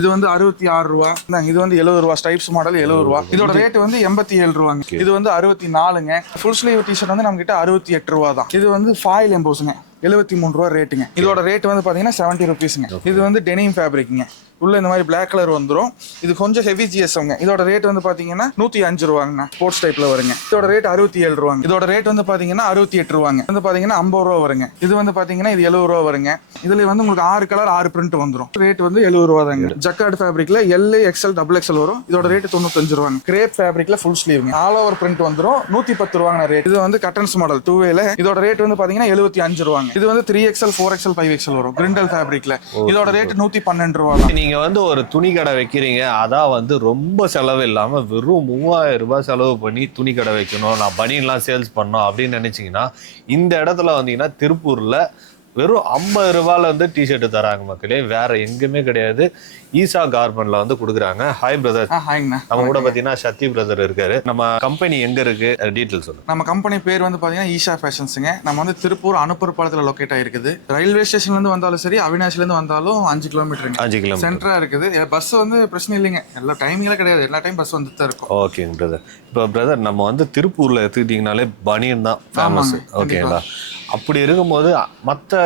இது வந்து 66 ரூபா. இது வந்து 70 ரூபா. ஸ்டைப்ஸ் மாடல் 70 ரூபா. இதோட ரேட் வந்து 87 ரூபாங்க. இது வந்து 64ங்க. ஃபுல் ஸ்லீவ் டிஷர்ட் வந்து நம்ம கிட்ட 68 ரூபா தான். இது வந்து ஃபாயில் எம்போஸ்ங்க, 73 ரூபா ரேட்டுங்க. இதோட ரேட் வந்து பாத்தீங்கன்னா 70 ருபீஸ்ங்க. இது வந்து டெனிம் ஃபேப்ரிக்ங்க. உள்ள இந்த மாதிரி பிளாக் கலர் வந்துடும். இது கொஞ்சம் ஹெவி ஜிஎஸ்எம்ங்க. இதோட ரேட் வந்து பாத்தீங்கன்னா 105 ரூபாங்க. ஸ்போர்ட்ஸ் டைப்ல வருங்க. இதோட ரேட் 67 ரூபாங்க. இதோட ரேட் வந்து பாத்தீங்கன்னா 68 ரூபாங்க. வந்து பாத்தீங்கன்னா 50 ரூபா வருங்க. இது வந்து பாத்தீங்கன்னா இது 70 ரூபா வருங்க. இதுல வந்து உங்களுக்கு 6 கலர் 6 பிரிண்ட் வந்துடும். ரேட் வந்து 70 ரூபா தாங்க. ஜக்கார்ட் ஃபேப்ரிக்ல எல் எக்ஸ்எல் டபுள் எக்ஸ்எல் வரும். இதோட ரேட் 95 ரூபாங்க. கிரேப் ஃபேப்ரிக்ல ஃபுல் ஸ்லீவ்ங்க. ஆல் ஓவர் பிரிண்ட் வந்துடும். 110 ரூபாங்க ரேட். இது வந்து கட்டன்ஸ் மாடல் 2வேல. இதோட ரேட் வந்து பாத்தீங்கன்னா 75 ரூபாங்க. இது வந்து 3XL 4XL 5XL வரும். கிரிண்டல் ஃபேப்ரிக்ல. இதோட ரேட் 112 ரூபா தான். நீங்க வந்து ஒரு துணி கடை வைக்கிறீங்க, அதான் வந்து ரொம்ப செலவு இல்லாம வெறும் 3000 ரூபாய் செலவு பண்ணி துணி கடை வைக்கணும், நான் பனியன்லாம் சேல்ஸ் பண்ணணும் அப்படின்னு நினைச்சீங்கன்னா இந்த இடத்துல வந்தீங்கன்னா திருப்பூர்ல வெறும் 50 ரூபாயில வந்து டிஷர்ட் தராங்க மக்களே. வேற எங்குமே கிடையாது. ஈசா கார்மெண்ட்ல வந்து கொடுக்குறாங்க. Hi brother. நம்ம கூட பாத்தீங்கன்னா சக்தி பிரதர் இருக்காரு. நம்ம கம்பெனி எங்க இருக்கு டீடைல் சொல்லுங்க. நம்ம கம்பெனி பேர் வந்து பாத்தீங்கன்னா ஈஷா ஃபேஷன்ஸ்ங்க. நம்ம வந்து திருப்பூர் அனுப்பூர் பாலத்துல லொகேட் ஆயிருக்குது. ரயில்வே ஸ்டேஷன்ல இருந்து வந்தாலும் சரி, அவினாஷில இருந்து வந்தாலும் 5 கிலோமீட்டர் 5 கிலோமீட்டர் சென்டரா இருக்குது. பஸ் வந்து பிரச்சனை இல்லைங்க. எல்லா டைமிங்ல கிடையாது. எல்லா டைம் பஸ் வந்துட்டு தான் இருக்கும். ஓகேங்க பிரதர். இப்போ பிரதர் நம்ம வந்து திருப்பூர்ல எடுத்துக்கிட்டீங்கனாலே பனியன் தான் ஃபேமஸ். ஓகேங்களா? அப்படி இருக்கும்போது மற்ற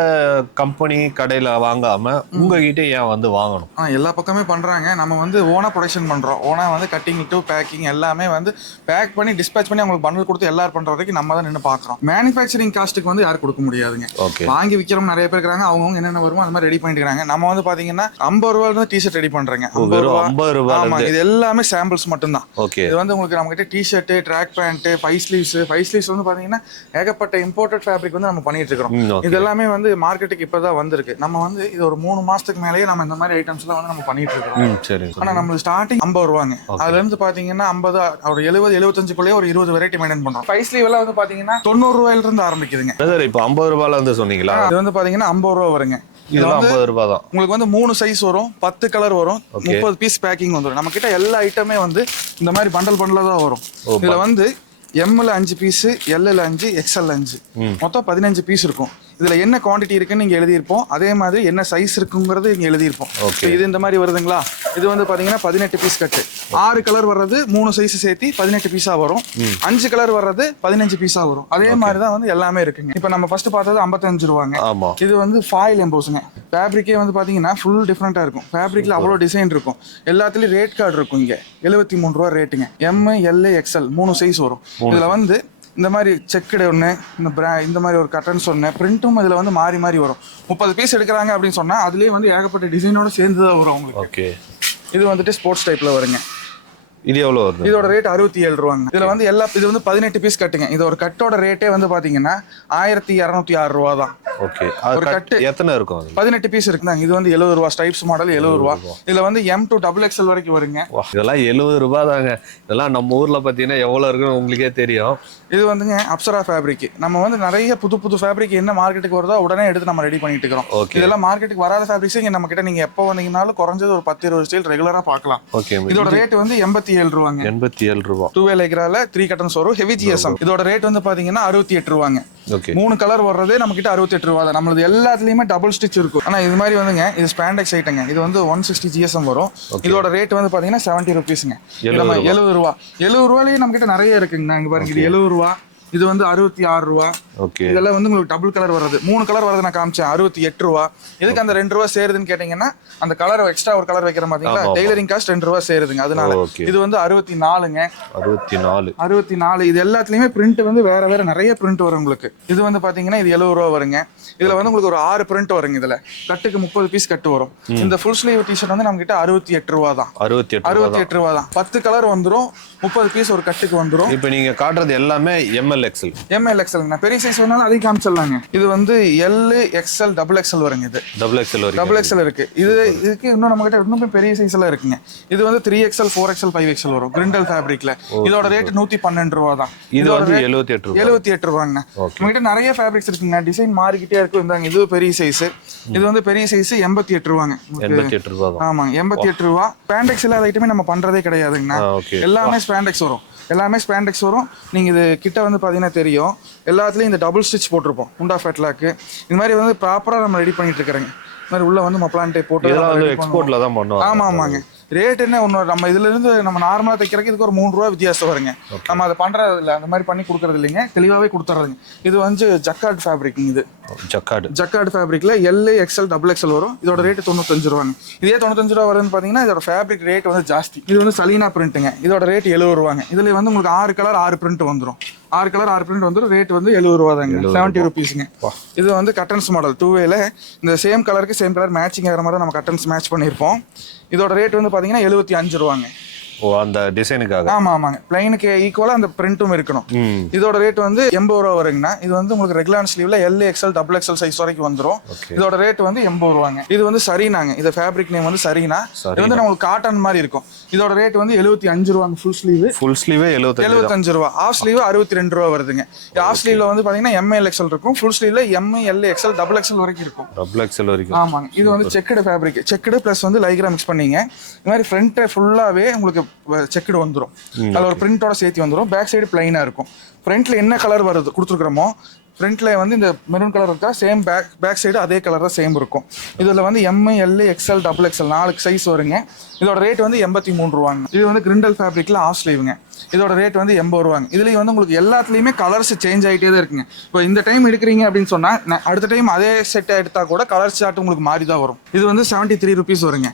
கம்பெனி கடையில வாங்காம உங்ககிட்ட ஏன் வந்து வாங்கணும்? எல்லா பக்கமே பண்றாங்க. நம்ம வந்து ஓனா ப்ரொடக்ஷன் பண்றோம். ஓனா வந்து கட்டிங் டு பேக்கிங் எல்லாமே வந்து பேக் பண்ணி டிஸ்பேச் பண்ணி அவங்களுக்கு பண்டல் கொடுத்து எல்லாரும் பண்ற வரைக்கும் நம்ம தான் நின்று பாக்குறோம். மேனுஃபேக்சரிங் காஸ்ட்டுக்கு வந்து யாரும் கொடுக்க முடியாதுங்க. வாங்கி விற்கிறவங்க நிறைய பேர் இருக்காங்க. அவங்க என்னென்ன வருமோ அந்த மாதிரி ரெடி பண்ணிக்கிறாங்க. நம்ம வந்து பாத்தீங்கன்னா 50 ரூபாய் டிஷர்ட் ரெடி பண்றேங்க. 50 ரூபாய். ஆமா, இது எல்லாமே சாம்பிள்ஸ் மட்டும் தான். இது வந்து உங்களுக்கு நம்ம கிட்ட டிஷர்ட், ட்ராக் பேண்ட், 5 ஸ்லீவ்ஸ் வந்து பாத்தீங்கன்னா ஏகப்பட்ட இம்போர்ட்டட் ஃபேப்ரிக் வந்து நம்ம பண்ணிட்டு இருக்கோம். இது எல்லாமே வந்து மார்க்கெட்டுக்கு இப்பதான் வந்திருக்கு. நம்ம வந்து இது ஒரு 3 மாசத்துக்கு மேலேயே நம்ம இந்த மாதிரி ஐட்டம்ஸ் எல்லாம் வந்து நம்ம பண்ணிட்டு இருக்கோம். ஆனா நம்ம ஸ்டார்டிங் 50 ரூபாங்க. அதுல இருந்து பாத்தீங்கன்னா 50 ஒரு 70 75 ஒரு 20 வெரைட்டி மெயின்டைன் பண்றோம். 5 ஸ்லீவ் எல்லாம் வந்து பாத்தீங்கன்னா 90 ரூபாயில இருந்து ஆரம்பிக்குதுங்க. இப்போ 50 ரூபாயில இருந்து சொன்னீங்களா? இது வந்து பாத்தீங்கன்னா 50 ரூபா வருங்க. இதெல்லாம் 50 ரூபாய் தான். உங்களுக்கு வந்து 3 சைஸ் வரும், 10 கலர் வரும், 30 பீஸ் பேக்கிங் வந்துடும். நம்ம கிட்ட எல்லா ஐட்டமே வந்து இந்த மாதிரி பண்டல் தான் வரும். இதுல வந்து எம்ல 5 பீஸ், எல்ல 5, எக்ஸ்எல் 5, மொத்தம் 15 பீஸ் இருக்கும். இதுல என்ன குவான்டிட்டி இருக்குன்னு நீங்க எழுதியிருப்போம். அதே மாதிரி என்ன சைஸ் இருக்குங்கிறது இங்க எழுதியிருப்போம். இது இந்த மாதிரி வருதுங்களா? இது வந்து பாத்தீங்கன்னா 18 பீஸ் கட்டு. 6 கலர் வர்றது 3 சைஸ் சேர்த்து 18 பீஸா வரும். 5 கலர் வர்றது 15 பீஸா வரும். அதே மாதிரி தான் வந்து எல்லாமே இருக்குங்க. இப்போ நம்ம ஃபர்ஸ்ட் பார்த்தது 55 ரூபாங்க. இது வந்து ஃபாயில் எம்போஸ்ங்க. ஃபேப்ரிக்கே வந்து பாத்தீங்கன்னா ஃபுல் டிஃப்ரெண்டா இருக்கும். ஃபேப்ரிக்ல அவ்வளோ டிசைன் இருக்கும். எல்லாத்துலயும் ரேட் கார்டு இருக்கும். இங்க 73 ரூபா ரேட்டுங்க. எம், எல், எக்ஸ்எல் 3 சைஸ் வரும். இதுல வந்து இந்த மாதிரி செக்குடு ஒன்று, இந்த மாதிரி ஒரு கட்டன்ஸ் ஒன்று, பிரிண்ட்டும் இதில் வந்து மாறி மாறி வரும். 30 பீஸ் எடுக்கிறாங்க அப்படின்னு சொன்னால் அதுலேயே வந்து ஏகப்பட்ட டிசைனோட சேர்ந்து தான் வரும் உங்களுக்கு. இது வந்துட்டு ஸ்போர்ட்ஸ் டைப்பில் வருங்க. இது எவ்வளோ வருது? இதோட ரேட் 67 ரூபாங்க. இதுல வந்து இது வந்து 18 பீஸ் கட்டுங்க. இது ஒரு கட்டோட ரேட்டே வந்து பாத்தீங்கன்னா 1206 ரூபா தான். ஓகே. ஒரு கட்டு எத்தனை இருக்கும்? 18 பீஸ் இருக்குங்க. இது வந்து 70 ரூபா. ஸ்டைப்ஸ் மாடல் 70 ரூபா. இதுல வந்து M to XXL வரைக்கும் வருங்க. இதெல்லாம் 70 ரூபாய் தாங்க. இதெல்லாம் நம்ம ஊர்ல பாத்தீங்கன்னா எவ்வளவு இருக்குன்னு உங்களுக்கே தெரியும். இது வந்துங்க அப்சரா ஃபேப்ரிக். நம்ம வந்து நிறைய புது ஃபேப்ரிக் என்ன மார்க்கெட்டுக்கு வருதோ உடனே எடுத்து நம்ம ரெடி பண்ணிட்டு இருக்கோம். இதெல்லாம் மார்க்கெட்டுக்கு வராத ஃபேப்ரிக்ஸ் இங்க நம்ம கிட்ட நீங்க எப்போ வந்தீங்கனாலும் குறைஞ்சது ஒரு 10-20 ஸ்டைல் ரெகுலரா பார்க்கலாம். இதோட ரேட் வந்து 87 ரூபாங்க. 87 ரூபாய். 2 லைக்ரால 3 கட்டன்ஸ் வரும். Heavy GSM. இதோட ரேட் வந்து பாத்தீங்கன்னா 68 ரூபாங்க. 3 கலர் வர்றதே நம்ம கிட்ட 68 ரூபா தான். நம்மளது எல்லாத்துலயுமே டபுள் ஸ்டிச் இருக்கும். ஆனா இது மாதிரி வந்துங்க இது ஸ்பாண்டெக்ஸ் ஐட்டங்க. இது வந்து 160 ஜிஎஸ்எம் வரும். இதோட ரேட் வந்து பாத்தீங்கன்னா 70 ருபீஸ்ங்க. 70 ரூபா. 70 ரூபாயிலேயே நம்ம கிட்ட நிறைய இருக்குங்க. இங்க பாருங்க, இது 70 ரூபா. இது வந்து 66 ரூபா. இதெல்லாம் வந்து உங்களுக்கு டபுள் கலர் வருது. 3 கலர் வருது நான் காமிச்சேன், 68 ரூபா. எதுக்கு அந்த 2 ரூபா சேருதுன்னு கேட்டீங்கன்னா அந்த கலர் எக்ஸ்ட்ரா ஒரு கலர் வைக்கிற பாத்தீங்களா, டெய்லரிங் காஸ்ட் 2 ரூபா சேருதுங்க. அதனால இது வந்து 64ங்க. 64. இது எல்லாத்துலயுமே பிரிண்ட் வந்து வேற நிறைய பிரிண்ட் வரும் உங்களுக்கு. இது வந்து பாத்தீங்கன்னா இது 70 ரூபா வருங்க. இதுல வந்து உங்களுக்கு ஒரு 6 பிரிண்ட் வருங்க. இதுல கட்டுக்கு 30 பீஸ் கட்டு வரும். இந்த ஃபுல் ஸ்லீவ் டிஷர்ட் வந்து நம்ம கிட்ட 68 ரூபா தான். 68 ரூபா தான். 10 கலர் வந்துரும். 30 பீஸ் ஒரு கட்டுக்கு வந்துரும். இப்போ நீங்க காட்டுறது எல்லாமே ML XL. ML XL. பெரிய சைஸ் வேணாலும் அதையும் காமிச்சிடலாங்க. இது வந்து L, XL, XXL வருங்க. இது XXL இருக்கு. இதுக்கு இன்னும் நம்ம கிட்ட இன்னும் பெரிய சைஸ் எல்லாம் இருக்குங்க. இது வந்து 3XL, 4XL, 5XL வரும். கிரிண்டல் ஃபேப்ரிக்ல. இதோட ரேட் 112 ரூபா தான். இதோட 78 ரூபாங்க. நம்ம கிட்ட நிறைய ஃபேப்ரிக்ஸ் இருக்குங்க. டிசைன் மாறிக்கிட்டே இருக்கும். இந்தாங்க, இது பெரிய சைஸ். இது வந்து பெரிய சைஸ் 88 ரூபாங்க. 88 ரூபா தான். ஆமாங்க, 88 ரூபா. ஸ்பாண்டெக்ஸ் இல்லாத ஐட்டமே நம்ம பண்றதே கிடையாதுங்கண்ணா. எல்லாமே ஸ்பாண்டெக்ஸ் வரும். நீங்க இது கிட்ட வந்து பாத்தீங்கன்னா தெரியும். எல்லாத்துலயும் இந்த டபுள் ஸ்டிச் போட்டிருப்போம். உண்டா ஃபேட்லாக்கு. இந்த மாதிரி வந்து ப்ராப்பரா நம்ம ரெடி பண்ணிட்டு இருக்கிறேங்க. இந்த மாதிரி உள்ள வந்து மப்ளான் டைப் போட்டு இதெல்லாம் வந்து எக்ஸ்போர்ட்ல தான் பண்ணுவாங்க. ஆமா ஆமாங்க. ரேட் என்ன ஒன்று நம்ம இதுல இருந்து நம்ம நார்மலா தைக்கிறதுக்கு இதுக்கு ஒரு 3 ரூபா வித்தியாசம் வருங்க. நம்ம அதை பண்றது இல்லை, அந்த மாதிரி பண்ணி கொடுக்கறது இல்லைங்க, தெளிவாவே கொடுத்துறதுங்க. இது வந்து ஜக்கார்ட் ஃபேப்ரிக். இது ஜக்கார்ட் ஃபேப்ரிக்ல எல் எக்ஸ்எல் டபுள் எக்ஸ்எல் வரும். இதோட ரேட் 95 ரூபாங்க. இதே 95 ரூபா வருதுன்னு பாத்தீங்கன்னா இதோட ஃபேப்ரிக் ரேட் வந்து ஜாஸ்தி. இது வந்து சலீனா பிரிண்ட்டுங்க. இதோட ரேட் 70 ரூபாங்க. இதுல வந்து உங்களுக்கு 6 கலர் 6 பிரிண்ட் வந்துடும். 6 கலர் 6 பிரிண்ட் வந்துடும். ரேட் வந்து 70 ரூபா தாங்க, 70 ருபீஸ்ங்க. இது வந்து கட்டன்ஸ் மாடல் 2வேல இந்த சேம் கலருக்கு சேம் கலர் மேட்சிங் ஆகிற மாதிரி நம்ம கட்டன்ஸ் மேட்ச் பண்ணியிருப்போம். இதோட ரேட் வந்து பாத்தீங்கன்னா 75 ரூபாங்க. ஓ, அந்த டிசைனுக்காக. ஆமா ஆமாங்க, பிளைனுக்கு ஈக்குவலா அந்த பிரிண்ட்டும் இருக்கணும். இதோட ரேட் வந்து 80 ரூபா வருங்கண்ணா. இது வந்து உங்களுக்கு ரெகுலர் ஸ்லீவ்ல L XL double XL size வரைக்கும் வந்துடும். இதோட ரேட் வந்து 80 ரூபாங்க. இது வந்து சரினாங்க. இது ஃபேப்ரிக் நேம் வந்து சரினா. இது வந்து நம்மளுக்கு காட்டன் மாதிரி இருக்கும். இதோட ரேட் வந்து 75 ரூபாங்க. ஃபுல் ஸ்லீவ் 75 ரூபா. ஆஃப் ஸ்லீவ் 62 ரூபா வருதுங்க. ஆஃப் ஸ்லீவ்ல வந்து பாத்தீங்கன்னா எம்எல் எக்ஸ்எல் இருக்கும். ஃபுல் ஸ்லீவ்ல எல் எக்ஸ்எல் டபுள் எக்ஸ்எல் வரைக்கும் இருக்கும். ஆமாங்க. இது வந்து செக்குடு ஃபேப்ரிக். செக்குடு பிளஸ் வந்து லைக்ரா மிக்ஸ் பண்ணீங்க. இந்த மாதிரி ஃப்ரண்ட் ஃபுல்லாவே உங்களுக்கு செக்குடு வந்துடும். அதில் ஒரு பிரிண்டோட சேர்த்து வந்துடும். பேக் சைடு பிளைனா இருக்கும். ஃப்ரண்ட்ல என்ன கலர் வருது கொடுத்துருக்குறோமோ ஃப்ரண்ட்ல வந்து இந்த மெரூன் கலர் இருக்கா, சேம் பேக் சைடு அதே கலர் தான் சேம் இருக்கும். இதில் வந்து L XL double XL 4 size வருங்க. இதோட ரேட் வந்து 83 ரூபாங்க. இது வந்து கிரிண்டல் ஃபேப்ரிக்ல ஆஃப் ஸ்லீவுங்க. இதோட ரேட் வந்து 80 ரூபாங்க. இதுலேயும் வந்து உங்களுக்கு எல்லாத்துலேயுமே கலர்ஸ் சேஞ்ச் ஆகிட்டே தான் இருக்குங்க. இப்போ இந்த டைம் எடுக்கிறீங்க அப்படின்னு சொன்னால் அடுத்த டைம் அதே செட் எடுத்தால் கூட கலர் சார்ட் உங்களுக்கு மாறி தான் வரும். இது வந்து 73 ருபீஸ் வருங்க.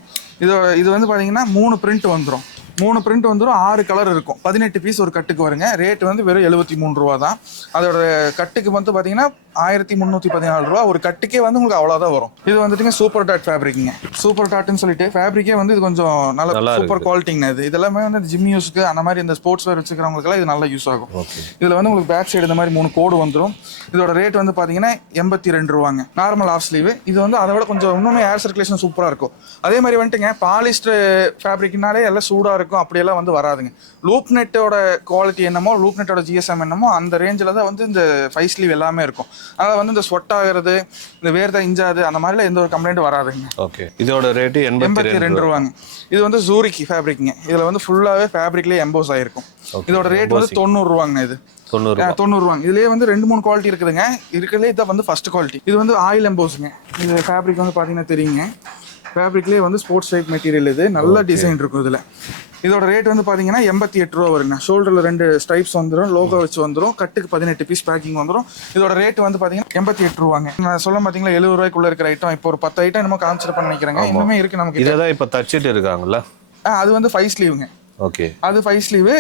இது வந்து பார்த்தீங்கன்னா 3 பிரிண்ட் வந்துடும். 3 பிரிண்ட் வந்துடும். 6 கலர் இருக்கும். 18 பீஸ் ஒரு கட்டுக்கு வருங்க. ரேட் வந்து வெறும் 73 ரூபா தான். அதோட கட்டுக்கு வந்து பார்த்தீங்கன்னா 1314 ரூபா. ஒரு கட்டுக்கே வந்து உங்களுக்கு அவ்வளோதான் வரும். இது வந்துட்டுங்க சூப்பர் டாட் ஃபேப்ரிக்ங்க. சூப்பர் டாட்னு சொல்லிட்டு ஃபேப்ரிக்கே வந்து இது கொஞ்சம் நல்ல சூப்பர் குவாலிட்டிங்க. இது இதெல்லாமே வந்து ஜிம் யூஸ்க்கு அந்த மாதிரி இந்த ஸ்போர்ட்ஸ் வேர் வச்சுக்கிறவங்களுக்குலாம் இது நல்லா யூஸ் ஆகும். இதில் வந்து உங்களுக்கு பேக் சைடு இந்த மாதிரி 3 கோடு வந்துடும். இதோட ரேட் வந்து பார்த்தீங்கன்னா 82 ரூபாங்க. Normal off sleeve. இது வந்து அதை விட கொஞ்சம் இன்னுமே ஏர் சர்க்குலேஷன் சூப்பராக இருக்கும். அதே மாதிரி வந்துட்டுங்க பாலிஸ்டர் ஃபேப்ரிக்னாலே எல்லாம் சூடாக இருக்கும். அப்படியெல்லாம் வந்து வராதுங்க. லூப் நெட்டோட குவாலிட்டி என்னமோ, லூப் நெட்டோட ஜிஎஸ்எம் என்னமோ அந்த ரேஞ்சில் தான் வந்து இந்த 5 ஸ்லீவ் எல்லாமே இருக்கும். அதனால் வந்து இந்த ஸ்வெட் ஆகிறது, இந்த வேர்தான் இஞ்சாது, அந்த மாதிரிலாம் எந்த ஒரு கம்ப்ளைண்ட் வராதுங்க. ஓகே. இதோட ரேட் 82 ரூபாங்க. இது வந்து ஜூரிக்கி ஃபேப்ரிக்ங்க. இதில் வந்து ஃபுல்லாகவே ஃபேப்ரிக்லேயே எம்போஸ் ஆகிருக்கும். இதோட ரேட் வந்து 90 ரூபாங்க. இது 90 ரூபாங்க. இதுலேயே வந்து 2-3 குவாலிட்டி இருக்குதுங்க. இருக்கிறதுலே இதான் வந்து ஃபர்ஸ்ட் குவாலிட்டி. இது வந்து ஆயில் எம்போஸுங்க. இது ஃபேப்ரிக் வந்து பார்த்தீங்கன்னா தெரியுங்க, ஃபேப்ரிக்லேயே வந்து ஸ்போர்ட்ஸ் டைப் மெட்டீரியல். இது நல்ல டிசைன் இருக்கும் இதில். இதோட ரேட் வந்து பார்த்தீங்கன்னா 88 ரூபா வருங்க. ஷோல்டரில் 2 ஸ்ட்ரைப்ஸ் வந்துடும், லோகோ வச்சு வந்துடும். கட்டுக்கு 18 பீஸ் பேக்கிங் வந்துடும். இதோட ரேட் வந்து பார்த்தீங்கன்னா 88 ரூபாங்க. நான் சொல்ல பார்த்தீங்கன்னா 70 ரூபாய்க்குள்ள இருக்கிற ஐட்டம் இப்போ ஒரு 10 ஐட்டம் என்னமோ கான்செப்ட் பண்ண நினைக்கிறேங்க. இன்னுமே இருக்கு நமக்கு. இதெல்லாம் இப்போ தச்சிட்டு இருக்காங்கல்ல. அது வந்து 5 ஸ்லீவுங்க. ஓகே. அது 5 ஸ்லீவ்.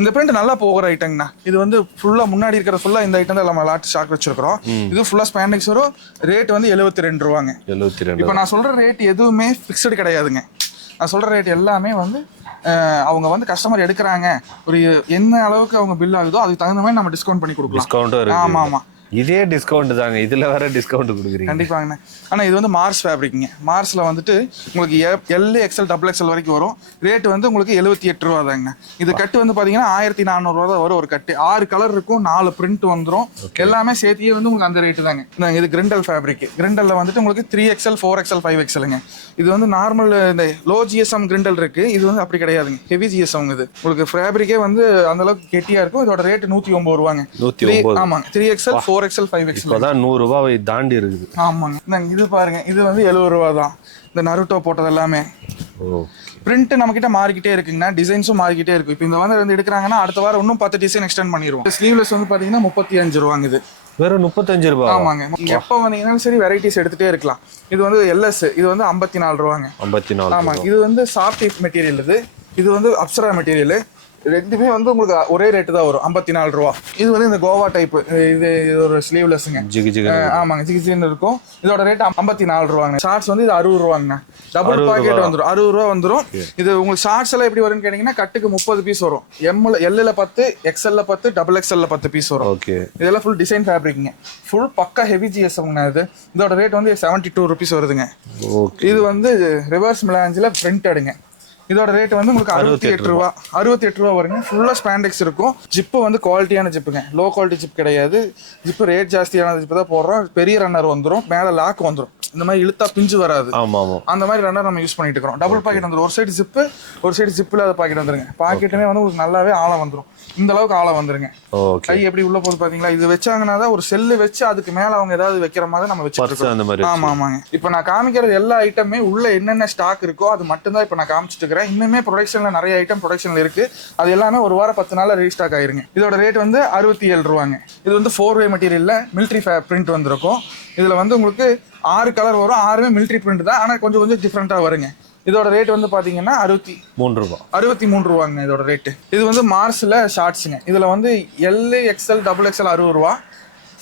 இந்த பிரிண்ட் நல்லா போகிற ஐட்டங்கண்ணா. இது வந்து ஃபுல்லா முன்னாடி இருக்கிற ஃபுல்லா இந்த ஐட்டம் தான் நம்ம லாட் ஸ்டாக் வச்சிருக்கிறோம். இது ஃபுல்லா ஸ்பாண்டெக்ஸ் வரும். ரேட் வந்து 72 ரூபாங்க. 72. இப்போ நான் சொல்ற ரேட் எதுவுமே ஃபிக்ஸ்டு கிடையாதுங்க. நான் சொல்ற ரேட் எல்லாமே வந்து அவங்க வந்து கஸ்டமர் எடுக்கிறாங்க, ஒரு என்ன அளவுக்கு அவங்க பில் ஆகுதோ அதுக்கு தகுந்த மாதிரி நம்ம டிஸ்கவுண்ட் பண்ணி கொடுக்கலாம். ஆமா ஆமா, இதே டிஸ்கவுண்ட் தாங்க. இதுல வேற டிஸ்கவுண்ட் கொடுக்குறீங்க. கண்டிப்பாங்கண்ணா. ஆனால் இது வந்து மார்ஸ் ஃபேப்ரிக்ங்க. மார்ஸில் வந்துட்டு உங்களுக்கு எல் எக்ஸ்எல் டபுள் எக்ஸ்எல் வரைக்கும் வரும். ரேட் வந்து உங்களுக்கு 78 ரூபா தாங்க. இது கட்டு வந்து பார்த்தீங்கன்னா 1400 ரூபா தான் வரும் ஒரு கட்டு. 6 கலர் இருக்கும், 4 பிரிண்ட் வந்துடும். எல்லாமே சேர்த்தியே வந்து உங்களுக்கு அந்த ரேட்டு தாங்க. இது கிரிண்டல் ஃபேப்ரிக். கிரிண்டலில் வந்துட்டு உங்களுக்கு 3XL 4XL 5XLங்க. இது வந்து நார்மல் இந்த லோ ஜிஎஸ்எம் கிரிண்டல் இருக்கு. இது வந்து அப்படி கிடையாதுங்க, ஹெவி ஜிஎஸ்எம். இது உங்களுக்கு ஃபேப்ரிக்கே வந்து அந்த அளவுக்கு கெட்டியா இருக்கும். இதோட ரேட் 109 ரூபாங்க. ஆமாங்க. 3XL 4XL 5XL. இப்போதான் 100 ரூபாய் தாண்டி இருக்குது. ஆமாங்க. இது பாருங்க, இது வந்து 70 ரூபா தான். இந்த நருட்டோ போட்டது எல்லாமே. பிரிண்ட் நம்ம கிட்ட மாறிக்கிட்டே இருக்குங்கண்ணா. டிசைன்ஸும் மாறிக்கிட்டே இருக்கும். இப்போ இந்த வந்து எடுக்கிறாங்கன்னா அடுத்த வாரம் இன்னும் 10 டிசைன் எக்ஸ்டெண்ட் பண்ணிடுவோம். ஸ்லீவ்லெஸ் வந்து பாத்தீங்கன்னா 35 ரூபாங்க. இது வெறும் 35 ரூபாய். ஆமாங்க. நீங்க எப்போ வந்தீங்கன்னாலும் சரி வெரைட்டிஸ் எடுத்துட்டே இருக்கலாம். இது வந்து எல்எஸ். இது வந்து 54 ரூபாங்க. 54. ஆமாங்க. இது வந்து சாஃப்ட் மெட்டீரியல். இது வந்து அப்சரா மெட்டீரியல். ரெண்டுமே வந்து உங்களுக்கு ஒரே ரேட்டு தான் வரும், 54 ரூபா. இது வந்து இந்த கோவா டைப். இது ஒரு ஸ்லீவ்லெஸ்ங்க. ஆமாங்க, ஜிகிஜின்னு இருக்கும். இதோட ரேட் 54 ரூபாங்க. ஷார்ட்ஸ் வந்து இது 60 ரூபாங்க. டபுள் பாக்கெட் வந்துடும், 60 ரூபா வந்துடும். இது உங்களுக்கு ஷார்ட்ஸ் எல்லாம் எப்படி வரும்னு கேட்டீங்கன்னா கட்டுக்கு 30 பீஸ் வரும். எல்ல 10, எக்ஸ்எல்ல 10, டபுள் எக்ஸ்எல்ல 10 பீஸ் வரும். இதெல்லாம் ஃபுல் டிசைன் ஃபேப்ரிக்ங்க. ஃபுல் பக்கா ஹெவி ஜிஎஸ்எம்ங்க. இதோட ரேட் வந்து 72 ருபீஸ் வருதுங்க. இது வந்து ரிவர்ஸ் மிலாஞ்சில் பிரிண்டடுங்க. இதோட ரேட் வந்து உங்களுக்கு 68 ரூபா. 68 ரூபா வருங்க. ஃபுல்லா ஸ்பாண்டெக்ஸ் இருக்கும். ஜிப்பு வந்து குவாலிட்டியான ஜிப்புங்க, லோ குவாலிட்டி ஜிப் கிடையாது. ஜிப்பு ரேட் ஜாஸ்தியான ஜிப்பு தான் போடுறோம். பெரிய ரன்னர் வந்துடும், மேலே லாக் வந்துடும். இந்த மாதிரி இழுத்தா பிஞ்சு வராது. ஆமா ஆமா. அந்த மாதிரி ரன்னர் நம்ம யூஸ் பண்ணிட்டு இருக்கோம். டபுள் பாக்கெட் வந்துடும். ஒரு சைடு ஜிப்பு, ஒரு சைடு ஜிப்பில் அது பாக்கெட் வந்துருங்க. பாக்கெட்டுமே வந்து உங்களுக்கு நல்லாவே ஆழம் வந்துடும். இந்த அளவுக்கு ஆழம் வந்துருங்க. கை எப்படி உள்ள போகுது பாத்தீங்களா? இது வச்சாங்கன்னா தான் ஒரு செல்லு வச்சு அதுக்கு மேல அவங்க ஏதாவது வைக்கிற மாதிரி நம்ம வச்சுருக்கோம். ஆமா ஆமாங்க. இப்போ நான் காமிக்கிறது எல்லா ஐட்டமே உள்ள என்னென்ன ஸ்டாக் இருக்கோ அது மட்டும் தான் இப்போ நான் காமிச்சிட்டு இருக்கிறேன். இன்னுமே ப்ரொடக்ஷன்ல நிறைய ஐட்டம் ப்ரொடக்ஷன்ல இருக்கு. அது எல்லாமே ஒரு வாரம் 10 நாள்ல ரீஸ்டாக் ஆயிருங்க. இதோட ரேட் வந்து 67 ரூபாங்க. இது வந்து 4-way மெட்டீரியல்ல மிலிட்ரி பிரிண்ட் வந்திருக்கும். இதுல வந்து உங்களுக்கு 6 கலர் வரும். 6மே மிலிட்ரி பிரிண்ட் தான், ஆனா கொஞ்சம் கொஞ்சம் டிஃப்ரெண்டா வருங்க. இதோட ரேட் வந்து பாத்தீங்கன்னா 63 ரூபா. 63 ரூபாங்க இதோட ரேட். இது வந்து மார்ஸ்ல ஷார்ட்ஸுங்க. இதுல வந்து எல், எக்ஸ்எல், டபுள் எக்ஸ்எல் 60 ரூபா,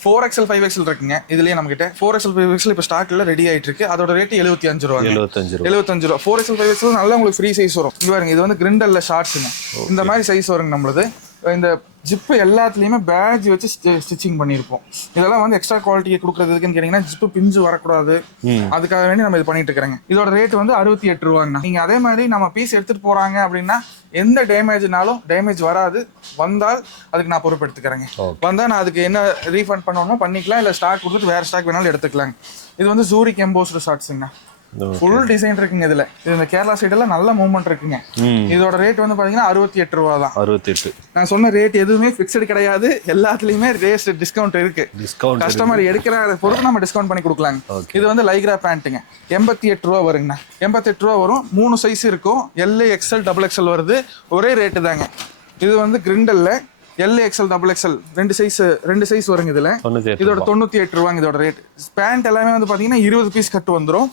4XL 5XL இருக்குங்க. இதுலயே நம்ம கிட்ட 4XL 5XL இப்போ ஸ்டாக்ல ரெடி ஆயிட்டு இருக்கு. அதோட ரேட் 75 ரூபா. 75 ரூபா. 4XL 5XL நல்லா உங்களுக்கு ஃப்ரீ சைஸ் வரும். இது பாருங்க, இது வந்து கிரிண்டல்ல ஷார்ட்ஸுங்க. இந்த மாதிரி சைஸ் வருங்க நம்மளுது. இந்த ஜிப்பு எல்லாத்துலேயுமே பேட்ச் வச்சு ஸ்டிச்சிங் பண்ணியிருப்போம். இதெல்லாம் வந்து எக்ஸ்ட்ரா குவாலிட்டியை கொடுக்குறதுக்குன்னு கேட்டிங்கன்னா ஜிப்பு பிஞ்சு வரக்கூடாது, அதுக்காக வேண்டி நம்ம இது பண்ணிட்டு இருக்கிறோங்க. இதோட ரேட் வந்து 68 ரூபாங்கண்ணா. நீங்கள் அதே மாதிரி நம்ம பீஸ் எடுத்துகிட்டு போகிறாங்க அப்படின்னா எந்த டேமேஜ்னாலும் டேமேஜ் வராது. வந்தால் அதுக்கு நான் பொறுப்பெடுத்துக்கிறேங்க. வந்தால் நான் அதுக்கு என்ன ரீஃபண்ட் பண்ணணுமோ பண்ணிக்கலாம், இல்லை ஸ்டாக் கொடுத்துட்டு வேறு ஸ்டாக் வேணாலும் எடுத்துக்கலாங்க. இது வந்து ஜூரிக் எம்போஸ்டு ஷார்ட்ஸுங்கண்ணா. ஃபுல் டிசைன் இருக்குங்க. இதுல இது இந்த கேரளா சைடெல்லாம் நல்ல மூவ்மெண்ட் இருக்குங்க. இதோட ரேட் வந்து பாத்தீங்கன்னா 68 ரூபா தான். 68. நான் சொன்ன ரேட் எதுவுமே ஃபிக்ஸ்டு கிடையாது. எல்லாத்துலயுமே ரேஸ் டிஸ்கவுண்ட் இருக்கு. கஸ்டமர் எடுக்கிற பொறுத்து நம்ம டிஸ்கவுண்ட் பண்ணி கொடுக்கலாங்க. இது வந்து லைக்ரா பேண்ட்டுங்க. 88 ரூபா வருங்கண்ணா. 88 ரூபா வரும். 3 சைஸ் இருக்கும். எல், எக்ஸ்எல், டபுள் எக்ஸ்எல் வருது. ஒரே ரேட்டு தாங்க. இது வந்து கிரிண்டல்ல எல், எக்ஸ்எல், டபுள் எக்ஸ்எல் ரெண்டு சைஸ் வருங்க. இதுல இதோட 98 ரூபாங்க இதோட ரேட். பேண்ட் எல்லாமே வந்து பாத்தீங்கன்னா 20 பீஸ் கட்டு வந்துடும்.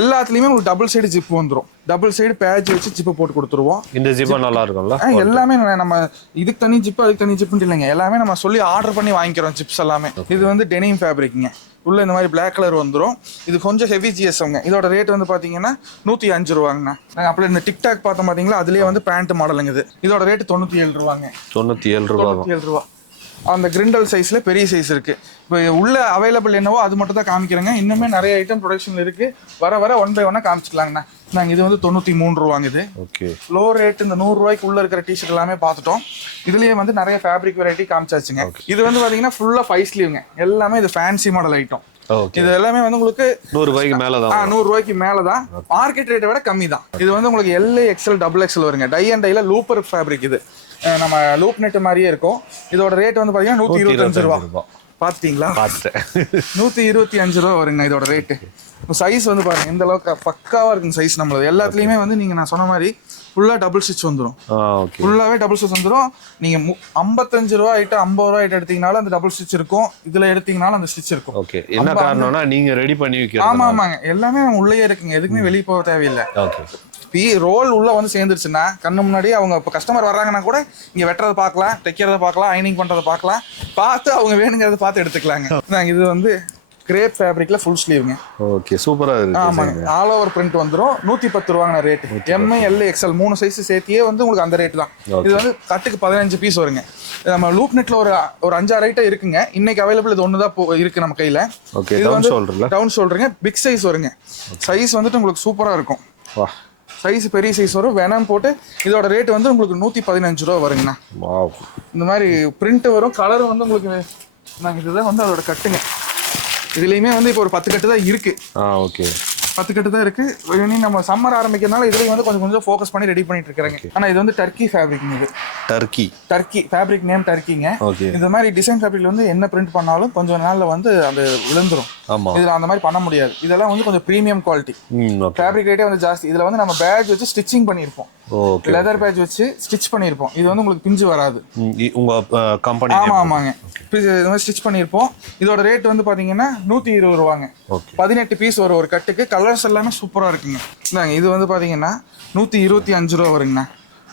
எல்லாத்துலயுமே உங்களுக்கு டபுள் சைடு ஜிப் வந்துடும். டபுள் சைடு பேட்ச் வச்சு ஜிப்பு போட்டு கொடுத்துருவோம். இந்த ஜிப் நல்லா இருக்கும்ல. எல்லாமே நம்ம இதுக்கு தனி ஜிப் அதுக்கு தனி ஜிப்னு இல்லைங்க. எல்லாமே நம்ம சொல்லி ஆர்டர் பண்ணி வாங்கிக்கிறோம் ஜிப்ஸ் எல்லாமே. இது வந்து டெனிம் ஃபேப்ரிக்ங்க. உள்ள இந்த மாதிரி பிளாக் கலர் வந்துடும். இது கொஞ்சம் ஹெவி ஜிஎஸ்ங்க. இதோட ரேட் வந்து பாத்தீங்கன்னா 105 ரூபாங்கண்ணா. நாங்கள் அப்படியே இந்த டிக்டாக் பார்த்தோம் பாத்தீங்களா, அதுலயே வந்து பேண்ட் மாடலுங்க. இது இதோட ரேட் 97 ரூபாங்க. 97 ரூபா. அந்த கிரிண்டல் சைஸ்ல பெரிய சைஸ் இருக்கு. இப்போ உள்ள அவைலபிள் என்னவோ அது மட்டும் தான் காமிக்கிறேங்க. இன்னுமே நிறைய ஐட்டம் ப்ரொடக்ஷன்ல இருக்கு. வர வர 1 by 1 காமிச்சிக்கலாங்கண்ணா. நாங்கள் இது வந்து 93 ரூபாங்க. இது லோ ரேட். இந்த 100 ரூபாய்க்கு உள்ள இருக்கிற டிஷர்ட் எல்லாமே பார்த்துட்டோம். இதுலயே வந்து நிறைய ஃபேப்ரிக் வெரைட்டி காமிச்சாச்சுங்க. இது வந்து பாத்தீங்கன்னா ஃபுல்லா 5 ஸ்லீவ்ங்க. எல்லாமே இது ஃபேன்சி மாடல் ஐட்டம். இது எல்லாமே வந்து உங்களுக்கு 100 ரூபாய்க்கு மேல தான். 100 ரூபாய்க்கு மேல தான். மார்க்கெட் ரேட்டை விட கம்மி தான். இது வந்து உங்களுக்கு எல், எக்ஸ்எல், டபுள் எக்ஸ்எல் வருங்க. டை அண்ட் டைல லூப்பர் ஃபேப்ரிக். இது நம்ம லூப் நெட் மாதிரியே இருக்கும். இதோட ரேட் வந்து பாத்தீங்கன்னா 125 ரூபா. பாத்தீங்களா? 125 ரூபா வருங்க இதோட ரேட்டு. சைஸ் வந்து பாருங்க எந்த அளவுக்கு பக்காவா இருக்குங்க சைஸ். நம்மளது எல்லாத்துலயுமே வந்து நீங்க நான் சொன்ன மாதிரி ஃபுல்லா டபுள் ஸ்டிச் வந்துடும். ஃபுல்லாவே டபுள் ஸ்டிச் வந்துடும். நீங்க 55 ரூபா ஐட்டம் 50 ரூபா ஐட்டம் எடுத்தீங்கனாலும் அந்த டபுள் ஸ்டிச் இருக்கும். இதுல எடுத்தீங்கனாலும் அந்த ஸ்டிச் இருக்கும். ஓகே. என்ன காரணம்னா நீங்க ரெடி பண்ணி வைக்கிறீங்க. ஆமா ஆமாங்க. எல்லாமே உள்ளே இருக்குங்க. எதுக்குமே வெளியே போக தேவையில்லை. ரோல் உள்ள வந்து சேர்ந்துருச்சுன்னா கண்ணு முன்னாடி அவங்க இப்போ கஸ்டமர் வர்றாங்கன்னா கூட இங்க வெட்டுறதை பார்க்கலாம், தைக்கிறத பார்க்கலாம், அயனிங் பண்றதை பார்க்கலாம். பார்த்து அவங்க வேணுங்கிறத பார்த்து எடுத்துக்கலாங்க. இது வந்து கிரேப் ஃபேப்ரிக்ல ஃபுல் ஸ்லீவ்ங்க. ஓகே, சூப்பரா இருக்கு. ஆமாங்க. ஆல் ஓவர் பிரிண்ட் வந்துரும். 110 ரூபாங்க rate. M, L, XL 3 size சேர்த்தியே வந்து உங்களுக்கு அந்த ரேட் தான். இது வந்து கட்டுக்கு 15 பீஸ் வருங்க. நம்ம லூப் நெட்ல ஒரு 5-6 ஐட்டம் இருக்குங்க. இன்னைக்கு அவைலபிள் இது ஒன்று தான் இருக்கு நம்ம கையில. இது வந்து டவுன் ஷோல்டருங்க. பிக் சைஸ் வருங்க. சைஸ் வந்துட்டு உங்களுக்கு சூப்பரா இருக்கும். சைஸ் பெரிய சைஸ் வரும். வேணாம் போட்டு இதோட ரேட் வந்து உங்களுக்கு 115 ரூபா வருங்கண்ணா. இந்த மாதிரி பிரிண்ட் வரும். கலர் வந்து உங்களுக்கு நாங்கள் இதுதான் வந்து அதோட கட்டுங்க. இதுலயுமே வந்து இப்போ ஒரு 10 கட்டு தான் இருக்கு. ஓகே, 10 கட்டு தான் இருக்கு. நம்ம சம்மர் ஆரம்பிக்கிறதுனால இதுலயும் வந்து கொஞ்சம் கொஞ்சம் ஃபோக்கஸ் பண்ணி ரெடி பண்ணிட்டு இருக்காங்க. ஆனா இது வந்து டர்க்கி ஃபேப்ரிக். இது டர்க்கி ஃபேப்ரிக் நேம் டர்க்கிங்க. இந்த மாதிரி டிசைன் ஃபேப்ரிக்ல வந்து என்ன பிரிண்ட் பண்ணாலும் கொஞ்சம் நாள்ல வந்து அது விழுந்துரும். இதுல அந்த மாதிரி பண்ண முடியாது. இதெல்லாம் வந்து கொஞ்சம் பிரீமியம் குவாலிட்டி. ஃபேப்ரிக் ரேட்டே வந்து ஜாஸ்தி. இதுல வந்து நம்ம பேட்ச் வச்சு ஸ்டிச்சிங் பண்ணிருப்போம். லெதர் பேட்ச் வச்சு ஸ்டிச் பண்ணிருப்போம். இது வந்து உங்களுக்கு பிஞ்சு வராது. உங்க கம்பெனி? ஆமாங்க. இது மாதிரி ஸ்டிச் பண்ணிருப்போம். இதோட ரேட் வந்து பாத்தீங்கன்னா 120 ரூபாங்க. 18 பீஸ் வரும் ஒரு கட்டுக்கு. கலர்ஸ் எல்லாமே சூப்பரா இருக்குங்க. இது வந்து பாத்தீங்கன்னா 125 ரூபா வருங்கண்ணா.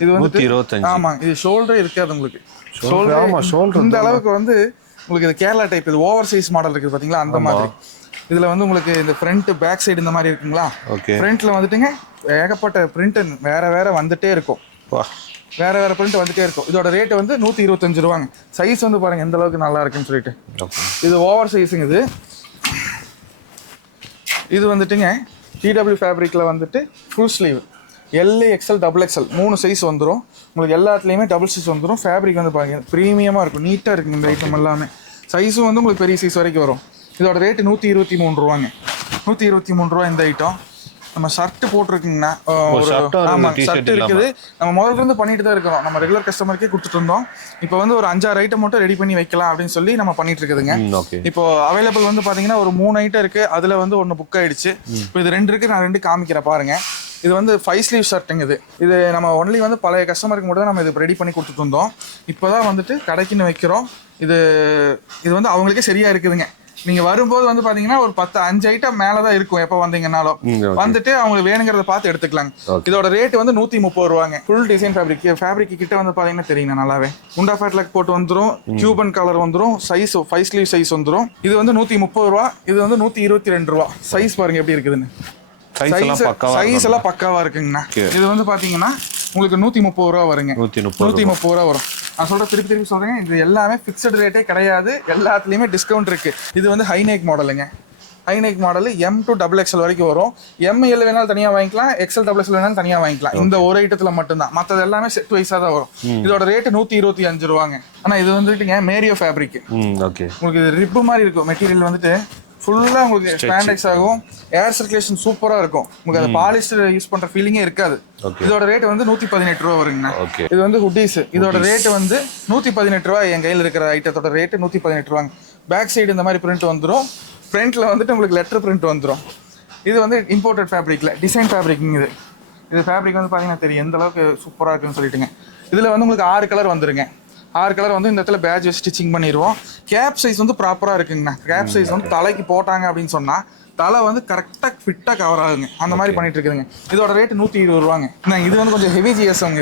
இது வந்து ஆமாங்க. இது ஷோல்டரே இருக்காது உங்களுக்கு. ஷோல்டர் இந்த அளவுக்கு வந்து உங்களுக்கு இது கேரளா டைப். இது ஓவர் சைஸ் மாடல் இருக்குது பாத்தீங்களா, அந்த மாதிரி. இதுல வந்து உங்களுக்கு இந்த ஃப்ரண்ட் பேக் சைடு இந்த மாதிரி இருக்குங்களா. ஃப்ரண்ட்ல வந்துட்டுங்க ஏகப்பட்ட பிரிண்ட் வேற வந்துட்டே இருக்கும். வேற பிரிண்ட் வந்துட்டே இருக்கும். இதோட ரேட் வந்து 125 ரூபாங்க. சைஸ் வந்து பாருங்க எந்த அளவுக்கு நல்லா இருக்குன்னு சொல்லிட்டு. இது ஓவர் சைஸுங்க. இது வந்துட்டுங்க டிடபிள்யூ ஃபேப்ரிக்ல வந்துட்டு full sleeve L, XL, double XL 3 size வந்துடும். உங்களுக்கு எல்லாத்துலேயுமே டபுள் சைஸ் வந்துடும். ஃபேப்ரிக் வந்து பாருங்க ப்ரீமியமாக இருக்கும். நீட்டாக இருக்குங்க இந்த ஐட்டம் எல்லாமே. சைஸும் வந்து உங்களுக்கு பெரிய சைஸ் வரைக்கும் வரும். இதோட ரேட்டு 123 ரூபாங்க. 123 ரூபா இந்த ஐட்டம். நம்ம ஷர்ட் போட்டிருக்கீங்கன்னா ஆமா ஷர்ட் இருக்குது. நம்ம முதல்ல இருந்து பண்ணிட்டு தான் இருக்கிறோம். நம்ம ரெகுலர் கஸ்டமருக்கே கொடுத்துட்டு இருந்தோம். இப்போ வந்து ஒரு 5-6 ஐட்டம் மட்டும் ரெடி பண்ணி வைக்கலாம் அப்படின்னு சொல்லி நம்ம பண்ணிட்டு இருக்குதுங்க. இப்போ அவைலபிள் வந்து பாத்தீங்கன்னா ஒரு 3 ஐட்டம் இருக்கு. அதுல வந்து ஒன்னு புக் ஆயிடுச்சு. இப்போ இது 2 இருக்கு. நான் 2 காமிக்கிறேன் பாருங்க. இது வந்து 5 ஸ்லீவ் ஷர்ட்டுங்க. இது நம்ம ஒன்லி வந்து பழைய கஸ்டமருக்கு மட்டும் தான் நம்ம இது ரெடி பண்ணி கொடுத்துட்டு இருந்தோம். இப்போதான் வந்துட்டு கடைக்குன்னு வைக்கிறோம். இது வந்து அவங்களுக்கே சரியா இருக்குதுங்க. நீங்க வரும்போது வந்து பாத்தீங்கன்னா ஒரு 5 ஐட்டம் மேலதான் இருக்கும். எப்ப வந்தீங்கன்னாலும் வந்துட்டு அவங்களுக்கு வேணுங்கிறத பார்த்து எடுத்துக்கலாம். இதோட ரேட் வந்து 130 ரூபாங்க. ஃபுல் டிசைன் ஃபேப்ரிக் கிட்ட வந்து பாத்தீங்கன்னா தெரியுங்க நல்லாவே. உண்டா ஃபேட்லாக் போட்டு வந்துரும். கியூபன் கலர் வந்துரும். சைஸ் 5 ஸ்லீவ் சைஸ் வந்துரும். இது வந்து 130 ரூபா. இது வந்து 122 ரூபா. சைஸ் பாருங்க எப்படி இருக்குதுன்னு. சைஸ் எல்லாம் பக்காவா இருக்குங்கண்ணா. இது வந்து பாத்தீங்கன்னா உங்களுக்கு 130 ரூபா வருங்க. 130 ரூபா வரும். நான் சொல்ற திருப்பி சொல்றேன். இது எல்லாமே பிக்சட் ரேட்டே கிடையாது. எல்லாத்துலயுமே டிஸ்கவுண்ட் இருக்கு. இது வந்து ஹைநெக் மாடலுங்க. High neck model M to XXL வரைக்கும் வரும். ML வேணாலும் தனியா வாங்கிக்கலாம். XL XXL வேணாலும் தனியா வாங்கிக்கலாம். இந்த ஒரு ஐட்டத்துல மட்டும்தான். மற்றது எல்லாமே செட் வைஸா தான் வரும். இதோட ரேட் 125 ரூபாங்க. ஆனா இது வந்துட்டுங்க மேரியோ ஃபேப்ரிக். உங்களுக்கு இது ரிப்பு மாதிரி இருக்கும். மெட்டீரியல் வந்துட்டு ஃபுல்லா உங்களுக்கு ஸ்பாண்டெக்ஸ் ஆகும். ஏர் சர்க்குலேஷன் சூப்பரா இருக்கும். உங்களுக்கு அந்த பாலிஸ்டர் யூஸ் பண்ற ஃபீலிங்கே இருக்காது. இதோட ரேட் வந்து 118 ரூபா வருங்கண்ணா. இது வந்து ஹுட்டீஸ். இதோட ரேட் வந்து 118 ரூபா. என் கையில் இருக்கிற ஐட்டத்தோட ரேட் 118 ரூபாங்க. பேக் சைடு இந்த மாதிரி பிரிண்ட் வந்துடும். ஃப்ரண்ட்ல வந்துட்டு உங்களுக்கு லெட்டர் பிரிண்ட் வந்துடும். இது வந்து இம்போர்ட்டட் ஃபேப்ரிக்ல டிசைன் ஃபேப்ரிக்ங்க. இது ஃபேப்ரிக் வந்து பாத்தீங்கன்னா தெரியும் எந்த அளவுக்கு சூப்பரா இருக்குன்னு சொல்லிட்டுங்க. இதுல வந்து உங்களுக்கு 6 கலர் வந்துருங்க. 6 கலர் வந்து இந்த இடத்துல பேட்ச் ஸ்டிச்சிங் பண்ணிடுவோம். கேப் சைஸ் வந்து ப்ராப்பரா இருக்குங்கண்ணா. கேப் சைஸ் வந்து தலைக்கு போட்டாங்க அப்படின்னு சொன்னா தலை வந்து கரெக்டா ஃபிட்டா கவர் ஆகுங்க. அந்த மாதிரி பண்ணிட்டு இருக்குதுங்க. இதோட ரேட் 120 ரூபாங்க. இது வந்து கொஞ்சம் ஹெவி ஜிஎஸ்எம்.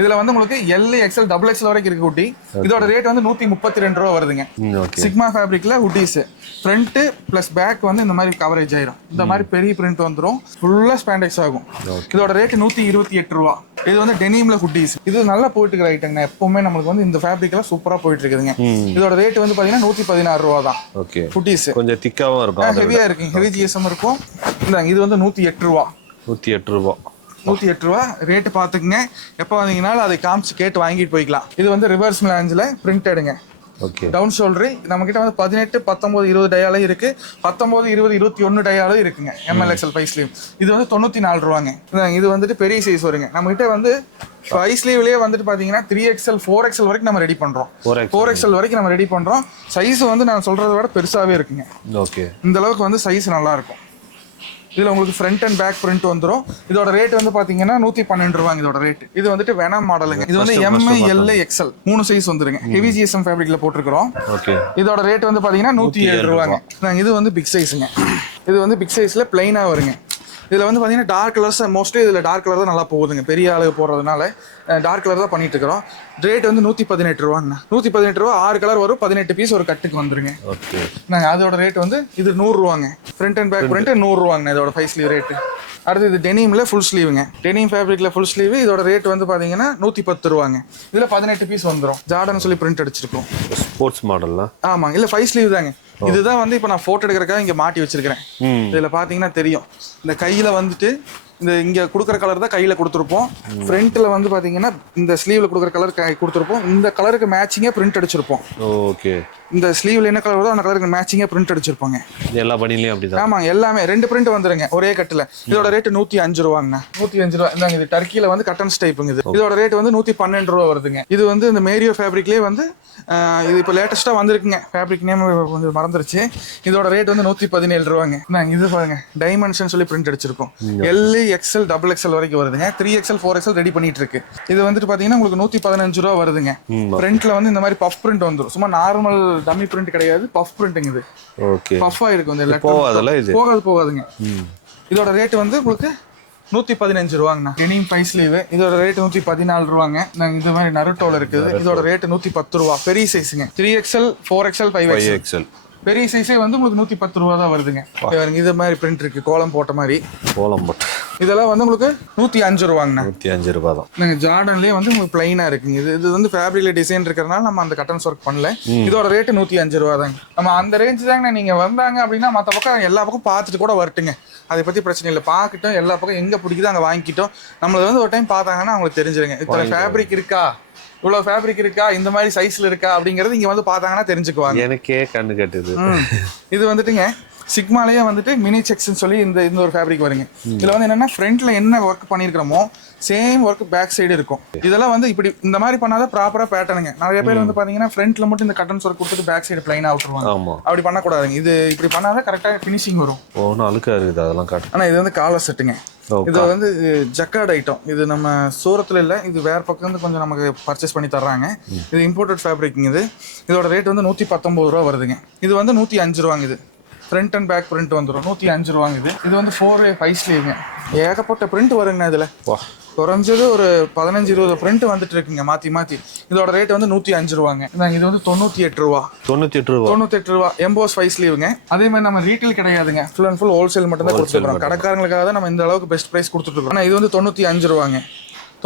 இதுல வந்து உங்களுக்கு L XL XXL வரைக்கும் இருக்கு ஹுட்டி. இதோட ரேட் வந்து 132 ரூபா வருதுங்க. சிக்மா ஃபேப்ரிக்ல ஹுட்டிஸ். ஃப்ரண்ட் பிளஸ் பேக் வந்து இந்த மாதிரி கவரேஜ் ஆயிரும். இந்த மாதிரி பெரிய பிரிண்ட் வந்துரும். ஃபுல்லா ஸ்பாண்டெக்ஸ் ஆகும். இதோட ரேட் 128 ரூபா. இது வந்து டெனிம்ல ஹுட்டிஸ். இது நல்லா போயிட்டு இருக்கிற ஐட்டங்க. எப்பவுமே நம்மளுக்கு வந்து இந்த ஃபேப்ரிக் எல்லாம் சூப்பரா போயிட்டு இருக்குதுங்க. இதோட ரேட் வந்து பாத்தீங்கன்னா 116 ரூபா தான். ஹுட்டிஸ் கொஞ்சம் திக்காவும் இருக்கும். ஹெவியா இருக்கு. ஹெவி ஜிஎஸ்எம் இருக்கும். இது வந்து 108 ரூபா. 108 ரூபா ரேட்டு பார்த்துக்குங்க. எப்போ வந்தீங்கன்னாலும் அதை காமிச்சு கேட்டு வாங்கிட்டு போய்க்கலாம். இது வந்து ரிவர்ஸ் மேஞ்சில் பிரிண்டடுங்க. Down shoulder. நம்ம கிட்ட வந்து 18, 19, 20 டயாலும் இருக்கு. 19, 20, 21 டயாலும் இருக்குங்க. ML XL 5 sleeve. இது வந்து 94 ரூபாங்க. இது வந்துட்டு பெரிய சைஸ் வருங்க. நம்ம கிட்ட வந்து 5 ஸ்லீவ்லயே வந்துட்டு பாத்தீங்கன்னா 3XL 4XL வரைக்கும் நம்ம ரெடி பண்றோம். 4XL வரைக்கும் நம்ம ரெடி பண்றோம். சைஸ் வந்து நான் சொல்றதை விட பெருசாவே இருக்குங்க. இந்த அளவுக்கு வந்து சைஸ் நல்லா இருக்கும். இதுல உங்களுக்கு ஃப்ரண்ட் அண்ட் பேக் பிரிண்ட் வந்துரும். இதோட ரேட் வந்து பாத்தீங்கன்னா 112 ரூபாங்க. இதோட ரேட். இது வந்துட்டு வெனம் மாடலுங்க. இது வந்து M, L, XL 3 சைஸ் வந்துருங்க. ஹெவி ஜிஎஸ்எம் ஃபேப்ரிக்ல போட்டுருக்கோம். இதோட ரேட் வந்து பாத்தீங்கன்னா 107 ரூபாங்க. இது வந்து பிக் சைஸ்ங்க. இது வந்து பிக் சைஸ்ல பிளைனா வருங்க. இதுல வந்து பாத்தீங்கன்னா டார்க் கலர்ஸ் மோஸ்ட்லி இதுல டார்க் கலர் தான் நல்லா போகுதுங்க. பெரிய ஆளு போடுறதுனால டார்க் கலர் தான் பண்ணிட்டு இருக்கிறோம். ரேட் வந்து 118 ரூபாங்கண்ணா. 118 ரூபா. 6 கலர் வரும். 18 பீஸ் ஒரு கட்டுக்கு வந்துருங்க. அதோட ரேட் வந்து இது 100 ரூபாங்க. ஃப்ரண்ட் அண்ட் பேக் பிரிண்ட் 100 ரூபாங்க. இதோட 5 ஸ்லீவ் ரேட். அடுத்து இது டெனிம்ல ஃபுல் ஸ்லீவுங்க. டெனிம் ஃபேப்ரிக்ல ஃபுல் ஸ்லீவ். இதோட ரேட் வந்து பாத்தீங்கன்னா 110 ரூபாங்க. இதுல 18 பீஸ் வந்துடும். ஜார்டன் சொல்லி பிரிண்ட் அடிச்சிருக்கோம். ஸ்போர்ட்ஸ் மாடல்ல. ஆமாங்க. இல்ல 5 ஸ்லீவ் தாங்க. இதுதான் வந்து இப்ப நான் போட்டோ எடுக்கிறதுக்காக இங்க மாட்டி வச்சிருக்கிறேன். இதுல பாத்தீங்கன்னா தெரியும். இந்த கையில வந்துட்டு இந்த இங்க கொடுக்குற கலர் தான் கையில கொடுத்துருப்போம். ஃப்ரண்ட்ல வந்து பாத்தீங்கன்னா இந்த ஸ்லீவ்ல கொடுக்குற கலர் கொடுத்துருப்போம். இந்த கலருக்கு மேட்சிங்கா பிரிண்ட் அடிச்சிருப்போம். இந்த ஸ்லீவ்ல என்ன கலர் வருதோ அந்த கலருக்கு மேட்சிங்கா பிரிண்ட் அடிச்சிருப்பாங்க. எல்லா பனிலையும் அப்படிதான். ஆமாங்க. எல்லாமே 2 பிரிண்ட் வந்துருங்க ஒரே கட்டுல. இதோட ரேட் 105 ரூபாங்கண்ணா. 105 ரூபா. இந்தாங்க. இது டர்க்கில வந்து கட்டன்ஸ் டைப்புங்க. இதோட ரேட் வந்து 112 ரூபா வருதுங்க. இது வந்து இந்த மேரியோ ஃபேப்ரிக்லயே வந்து இது இப்போ லேட்டஸ்டா வந்திருக்குங்க. ஃபேப்ரிக் நேம் கொஞ்சம் மறந்துருச்சு. இதோட ரேட் வந்து 117 ரூபாங்க. இது பாருங்க டைமென்ஷன் சொல்லி பிரிண்ட் அடிச்சிருக்கோம். L, XL, XXL வரைக்கும் வருதுங்க. 3XL 4XL ரெடி பண்ணிட்டு இருக்கு. இது வந்துட்டு பாத்தீங்கன்னா உங்களுக்கு 115 ரூபா வருதுங்க. ஃப்ரண்ட்ல வந்து இந்த மாதிரி பஃப் பிரிண்ட் வந்துரும். சும்மா நார்மல் டம்மி பிரிண்ட் கிடையாது. பஃப் பிரிண்ட்ங்க. இது பஃபா இருக்கும். இந்த லெட்டர் போகாதுங்க. இதோட ரேட் வந்து உங்களுக்கு 115 ரூபாங்கண்ணா. Denim 5 sleeve. இதோட ரேட் 114 ரூபாங்க. இந்த மாதிரி நருட்டோல இருக்குது. இதோட ரேட் 110 ரூபா. பெரிய சைஸுங்க. 3XL 4XL 5XL. பெரிய சைஸே வந்து உங்களுக்கு 110 ரூபா தான் வருதுங்க. இது மாதிரி பிரிண்ட் இருக்கு. கோலம் போட்ட மாதிரி. இதெல்லாம் வந்து உங்களுக்கு 105 ரூபாங்கண்ணா. 105 ரூபா தான். நீங்க ஜார்டன்லயே வந்து உங்களுக்கு பிளைனா இருக்குங்க. இது வந்து ஃபேப்ரிக்ல டிசைன் இருக்கிறதுனால நம்ம அந்த கட்டன்ஸ் ஒர்க் பண்ணல. இதோட ரேட் 105 ரூபா தாங்க. நம்ம அந்த ரேஞ்ச் தாங்க. நீங்க வந்தாங்க அப்படின்னா மற்ற பக்கம் எல்லா பக்கம் பார்த்துட்டு கூட வரட்டுங்க. அதை பத்தி பிரச்சனை இல்லை. பார்க்கட்டும். எல்லா பக்கம் எங்க பிடிக்குதோ அங்க வாங்கிக்கிட்டோம். நம்மள வந்து ஒரு டைம் பார்த்தாங்கன்னா அவங்களுக்கு தெரிஞ்சிருங்க. இத்தனை ஃபேப்ரிக் இருக்கா, இவ்வளவு ஃபேப்ரிக் இருக்கா, இந்த மாதிரி சைஸ்ல இருக்கா அப்படிங்கறது இங்க வந்து பார்த்தாங்கன்னா தெரிஞ்சுக்குவாங்க. எனக்கே கண்ணு கட்டுது. இது வந்துட்டுங்க சிக்மாலேயே வந்துட்டு மினி செக்ஸ்ன்னு சொல்லி இந்த ஒரு ஃபேப்ரிக் வருங்க. இதுல வந்து என்னன்னா ஃப்ரண்ட்ல என்ன ஒர்க் பண்ணிருக்கிறோமோ சேம் ஒர்க் பேக் சைடு இருக்கும். இதெல்லாம் வந்து இப்படி இந்த மாதிரி பண்ணாதான் ப்ராப்பரா பேட்டர்னுங்க. நிறைய பேர் வந்து பாத்தீங்கன்னா ஃப்ரண்ட்ல மட்டும் இந்த கட்டன்ஸ் ஒர்க் கொடுத்துட்டு பேக் சைடு பிளைனா விட்டுருவாங்க. அப்படி பண்ணக்கூடாதுங்க. இது இப்படி பண்ணாதான் கரெக்டா ஃபினிஷிங் வரும். ஒன்றும் அழுக்கா இருக்குது அதெல்லாம் காட்டு. ஆனா இது வந்து காலர் செட்டுங்க. இது வந்து ஜக்கார்ட் ஐட்டம். இது நம்ம சூரத்துல இல்ல, இது வேற பக்கம் வந்து கொஞ்சம் நமக்கு பர்ச்சேஸ் பண்ணி தர்றாங்க. இது இம்போர்ட்டட் ஃபேப்ரிக்ங்க. இதோட ரேட் வந்து 119 ரூபா வருதுங்க. இது வந்து 105 ரூபாங்க. இது ஃப்ரண்ட் அண்ட் பேக் பிரிண்ட் வந்துடும். 105 ரூபாங்க. இது வந்து 4/5 ஸ்லீவ்ங்க. ஏகப்பட்ட பிரிண்ட் வருங்கண்ணா. இதுல குறைஞ்சது ஒரு 15-20 பிரிண்ட் வந்துட்டு இருக்குங்க மாத்தி மாத்தி. இதோட ரேட் வந்து 105 ரூபாங்க. இது வந்து 98 ரூபா. 98 ரூபா எம்போஸ் 5 ஸ்லீவுங்க. அதே மாதிரி நம்ம ரீட்டைல் கிடையாதுங்க. ஃபுல் அண்ட் ஃபுல் ஹோல்சேல் மட்டும் தான் கொடுத்துருக்கோம். கடைக்காரங்களுக்காக தான் நம்ம இந்த அளவுக்கு பெஸ்ட் பிரைஸ் கொடுத்துட்டு இருக்கோம். ஆனா இது வந்து 95 ரூபாங்க.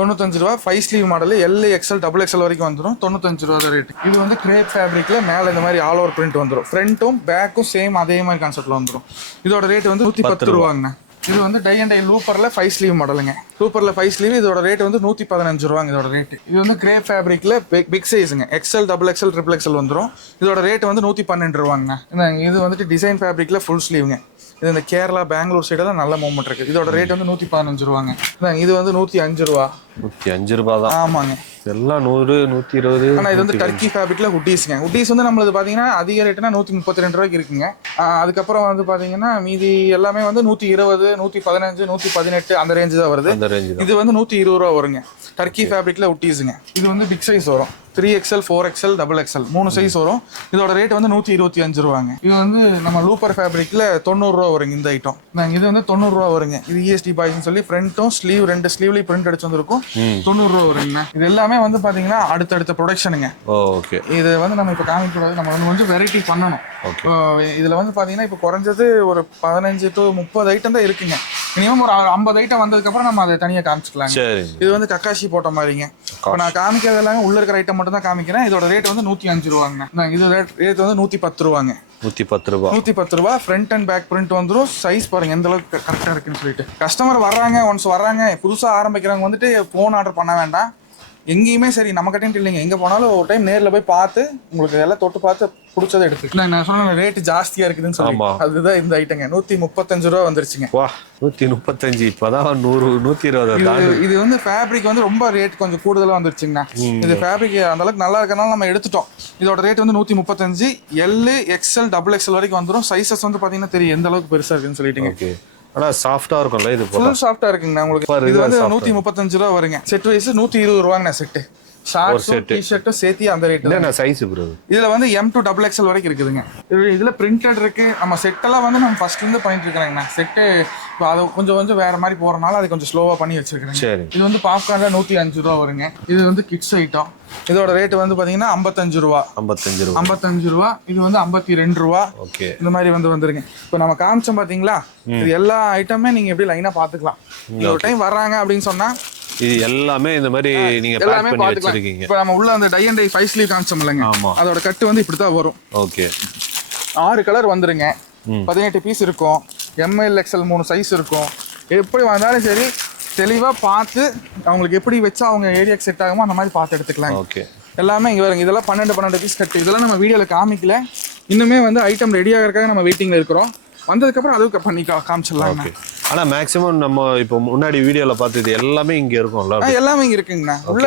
95 ரூபா 5 sleeve model. L XL double XL வரைக்கும் வந்துடும். 95 ரூபா ரேட். இது வந்து கிரேப் ஃபேப்ரிக்ல மேல இந்த மாதிரி ஆல் ஓவர் பிரிண்ட் வந்துடும். ஃப்ரண்ட்டும் பேக்கும் சேம் அதே மாதிரி கான்செப்ட்ல வந்துடும். இதோட ரேட் வந்து 110 ரூபாங்க. இது வந்து டை அண்ட் டை லூப்பர்ல 5 ஸ்லீவ் மாடலுங்க. லூப்பர்ல 5 ஸ்லீவ். இதோட ரேட் வந்து 115 ரூபாங்க. இதோட ரேட். இது வந்து கிரேப் ஃபேப்ரிக்ல பிக் சைஸுங்க. XL double XL triple XL வந்துடும். இதோட ரேட் வந்து 112 ரூபாங்க. இது வந்துட்டு டிசைன் ஃபேப்ரிக்ல ஃபுல் ஸ்லீவ்ங்க. இது இந்த கேரளா பெங்களூர் சைடெல்லாம் நல்ல மூவ்மெண்ட் இருக்கு. இதோட ரேட் வந்து 115 ரூபாங்க. இது வந்து 105 ரூபா. 105 ரூபா தான். ஆமாங்க. எல்லாம் 100 120. ஆனா இது வந்து டர்க்கி ஃபேப்ரிக்ல ஹுட்டீஸ்ங்க. ஹுட்டீஸ் வந்து நம்மளது பாத்தீங்கன்னா அதிக ரேட்னா 132 ரூபாய்க்கு இருக்குங்க. அதுக்கப்புறம் வந்து பாத்தீங்கன்னா மீதி எல்லாமே வந்து 120, 115, 118 அந்த ரேஞ்சு தான் வருது. இது வந்து 120 ரூபா வருங்க. டர்க்கி ஃபேப்ரிக்ல ஹுட்டீஸ்ங்க. இது வந்து பிக் சைஸ் வரும். 3XL 4XL double XL 3 size வரும். இதோட ரேட் வந்து 125 ரூபாங்க. இது வந்து நம்ம லூப்பர் ஃபேப்ரிக்ல 90 ரூபா வருங்க. இந்த ஐட்டம் இது வந்து 90 ரூபா வருங்க. இது EST பாய்ஸ்னு சொல்லி ஃப்ரண்ட்டும் ஸ்லீவ் 2 ஸ்லீவ்லயும் பிரிண்ட் அடிச்சு வந்திருக்கும். 90 ரூபா வருங்க. இது எல்லாமே வந்து பாத்தீங்கன்னா அடுத்தடுத்த ப்ரொடக்ஷனுங்க. ஓகே. இது வந்து நம்ம இப்ப காமிக்க கூடாது. நம்ம வந்து கொஞ்சம் வெரைட்டி பண்ணணும். இதுல வந்து பாத்தீங்கன்னா இப்ப குறைஞ்சது ஒரு 15 to 30 ஐட்டம் தான் இருக்குங்க. மினிமம் ஒரு 50 ஐட்டம் வந்ததுக்கு அப்புறம் நம்ம அதை தனியா காமிச்சுக்கலாம். இது வந்து கக்காஷி போட்ட மாதிரிங்க. இப்ப நான் காமிக்கிறது எல்லாமே உள்ள இருக்கிற ஐட்டம் மட்டும் தான் காமிக்கிறேன். இதோட ரேட் வந்து 105 ரூபாங்க. இது ரேட் வந்து 110 ரூபாங்க. 110 ரூபா. ஃப்ரண்ட் அண்ட் பேக் பிரிண்ட் வந்துடும். சைஸ் பாருங்க எந்த அளவுக்கு கரெக்டா இருக்குன்னு சொல்லிட்டு. கஸ்டமர் வர்றாங்க புதுசா ஆரம்பிக்கிறவங்க வந்துட்டு போன் ஆர்டர் பண்ண வேண்டாம். எங்கேயுமே சரி நம்ம கிட்டே இல்லைங்க. எங்க போனாலும் ஒரு டைம் நேர்ல போய் பார்த்து உங்களுக்கு எல்லாம் தொட்டு பார்த்து பிடிச்சதை எடுத்து. நான் சொன்ன ரேட் ஜாஸ்தியா இருக்குதுன்னு சொல்லி அதுதான் இந்த ஐட்டங்க. 135 ரூபா வந்துருச்சுங்க. 135 இப்பதான் 100 120. இது வந்து ஃபேப்ரிக் வந்து ரொம்ப ரேட் கொஞ்சம் கூடுதலா வந்துருச்சுங்கண்ணா. இது ஃபேப்ரிக் அந்த அளவுக்கு நல்லா இருக்கனால நம்ம எடுத்துட்டோம். இதோட ரேட் வந்து 135. எல் எக்ஸ்எல் டபுள் எக்ஸ்எல் வரைக்கும் வந்துடும். சைஸஸ் வந்து பாத்தீங்கன்னா தெரியும் எந்த அளவுக்கு பெருசா இருக்குன்னு சொல்லிட்டீங்க. ஆனா சாஃப்ட்டா இருக்கும்ல. இது ஃபுல் சாஃப்ட்டா இருக்குங்க உங்களுக்கு. இது வந்து 135 ரூபா வருங்க. செட் வைஸ் 120 ரூபாங்க. செட் ஷார்ட்ஸும் டி-ஷர்ட்டும் சேர்த்து அந்த ரேட். என்ன சைஸ் ப்ரோ? இதுல வந்து M to டபுள் எக்ஸ்எல் வரைக்கும் இருக்குதுங்க. இதுல பிரிண்டட் இருக்கு. நம்ம செட் எல்லாம் வந்து நம்ம ஃபர்ஸ்ட்ல இருந்து பண்ணிட்டு இருக்காங்கண்ணா. செட்டு அதை கொஞ்சம் வேற மாதிரி போறனால அதை கொஞ்சம் ஸ்லோவா பண்ணி வச்சிருக்கேன். இது வந்து பாப்கார்ன்ல 105 ரூபா வருங்க. இது வந்து கிட்ஸ் ஐட்டம். இதோட ரேட் வந்து பாத்தீங்கன்னா 55 ரூபா. 55 ரூபா. இது வந்து 52 ரூபா. இந்த மாதிரி வந்துருங்க. இப்போ நம்ம காமிச்சோம் பாத்தீங்களா, இது எல்லா ஐட்டமே நீங்க எப்படி லைனா பாத்துக்கலாம். ஒரு டைம் வர்றாங்க அப்படின்னு சொன்னா இது எல்லாமே இந்த மாதிரி நீங்க பேக் பண்ணி வச்சிருக்கீங்க. இப்போ நம்ம உள்ள அந்த டை அண்ட் டை 5 ஸ்லீவ் காமிச்சோம் இல்லங்க, அதோட கட்டு வந்து இப்படி தான் வரும். ஓகே. 6 கலர் வந்துருங்க. 18 பீஸ் இருக்கும். ML XL 3 சைஸ் இருக்கும். எப்படி வந்தாலும் சரி தெளிவா பார்த்து அவங்களுக்கு எப்படி வச்சா அவங்க ஏரியாக்கு செட் ஆகுமோ அந்த மாதிரி பார்த்து எடுத்துக்கலாம். ஓகே. எல்லாமே இங்க வருங்க. இதெல்லாம் 12 பீஸ் கட்டு. இதெல்லாம் நம்ம வீடியோல காமிக்கல. இன்னுமே வந்து ஐட்டம் ரெடி ஆகிறதுக்காக நம்ம வெயிட்டிங்ல இருக்கிறோம். வந்ததுக்கு அப்புறம் அதுக்கு பண்ணி காமிச்சிடலாம். ஆனா மேக்ஸிமம் நம்ம இப்போ முன்னாடி வீடியோல பார்த்தது எல்லாமே இங்க இருக்கும்ல. எல்லாமே இங்க இருக்குங்கண்ணா. உள்ள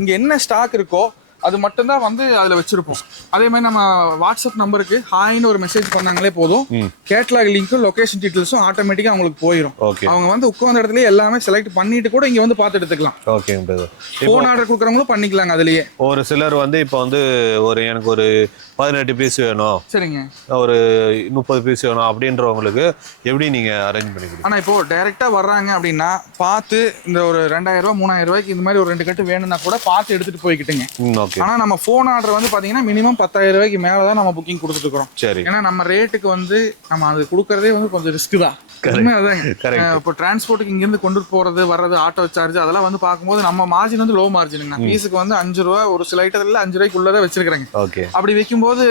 இங்க என்ன ஸ்டாக் இருக்கோ அது மட்டும்தான் வந்து அதுல வச்சிருப்போம். அதே மாதிரி நம்ம வாட்ஸ்அப் நம்பருக்கு ஹாய்னு ஒரு மெசேஜ் பண்ணாங்களே போதும். கேட்லாக் லிங்க்கும் லொகேஷன் டீடைல்ஸும் ஆட்டோமேட்டிக்கா அவங்களுக்கு போயிடும். அவங்க வந்து உட்கார்ந்த இடத்துல எல்லாமே செலக்ட் பண்ணிட்டு கூட இங்க வந்து பார்த்து எடுத்துக்கலாம். ஓகே. போன் ஆர்டர் கொடுக்குறவங்களும் பண்ணிக்கலாங்க. அதுலயே ஒரு சிலர் வந்து இப்போ வந்து எனக்கு ஒரு 18 பீஸ் வேணும், சரிங்க, ஒரு 30 பீஸ் வேணும் அப்படின்றவங்களுக்கு எப்படி நீங்க அரேஞ்ச் பண்ணிக்கிறீங்க? ஆனா இப்போ டைரக்டா வர்றாங்க அப்படின்னா பார்த்து இந்த ஒரு 2000 ரூபாய் 3000 ரூபாய்க்கு இந்த மாதிரி ஒரு 2 கட்டு வேணும்னா கூட பார்த்து எடுத்துட்டு போய்கிட்டுங்க. ஆனா நம்ம போன் ஆர்டர் வந்து பாத்தீங்கன்னா மினிமம் 10,000 ரூபாய்க்கு மேலதான் நம்ம புக்கிங் கொடுத்துட்டு இருக்கிறோம். சரி. ஏன்னா நம்ம ரேட்டுக்கு வந்து நம்ம அது கொடுக்கறதே வந்து கொஞ்சம் ரிஸ்க் தான். இப்போ டிரான்ஸ்போர்ட்டுக்கு இங்க இருந்து கொண்டு போறது வர்றது ஆட்டோ சார்ஜ் அதெல்லாம் வந்து பார்க்கும்போது நம்ம மார்ஜின் வந்து லோ மார்ஜின். பீஸுக்கு வந்து 5 ரூபா, ஒரு சில ஐட்டத்துல 5 ரூபாய்க்குள்ளதான் வச்சிருக்காங்க. அப்படி வைக்கும்போது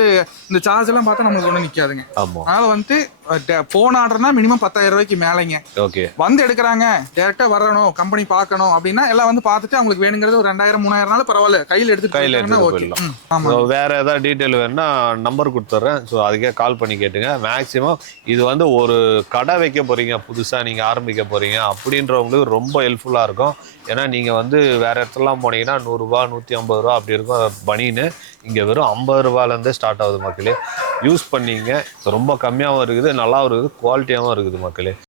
இந்த சார்ஜ் எல்லாம் பார்த்தா நம்மளுக்கு ஒண்ணு நிக்காதுங்க. அதனால வந்து போன் ஆர்டர்னா மினிமம் 10,000 ரூபாய்க்கு மேலேங்க. ஓகே. வந்து எடுக்கிறாங்க, டேரக்டா வரணும், கம்பெனி பார்க்கணும் அப்படின்னா எல்லாம் வந்து பார்த்துட்டு அவங்களுக்கு வேணுங்கிறது ஒரு 2,000 3,000 பரவாயில்ல, கையில் எடுத்துட்டு போயிடலாம். ஆமா. வேற ஏதாவது டீட்டெயில் வேணும்னா நம்பர் கொடுத்துட்றேன். ஸோ அதுக்கே கால் பண்ணி கேட்டுங்க. மேக்ஸிமம் இது வந்து ஒரு கடை வைக்க போறீங்க, புதுசாக நீங்கள் ஆரம்பிக்க போறீங்க அப்படின்றவங்களுக்கு ரொம்ப ஹெல்ப்ஃபுல்லாக இருக்கும். ஏன்னா நீங்கள் வந்து வேற இடத்துலலாம் போனீங்கன்னா 100 ரூபா 150 ரூபா அப்படி இருக்கும் பனின்னு. இங்கே வெறும் 50 ரூபாயிலேருந்தே ஸ்டார்ட் ஆகுது மக்களே. யூஸ் பண்ணிங்க. ரொம்ப கம்மியாகவும் இருக்குது, நல்லாவும் இருக்குது, குவாலிட்டியாகவும் இருக்குது மக்களே.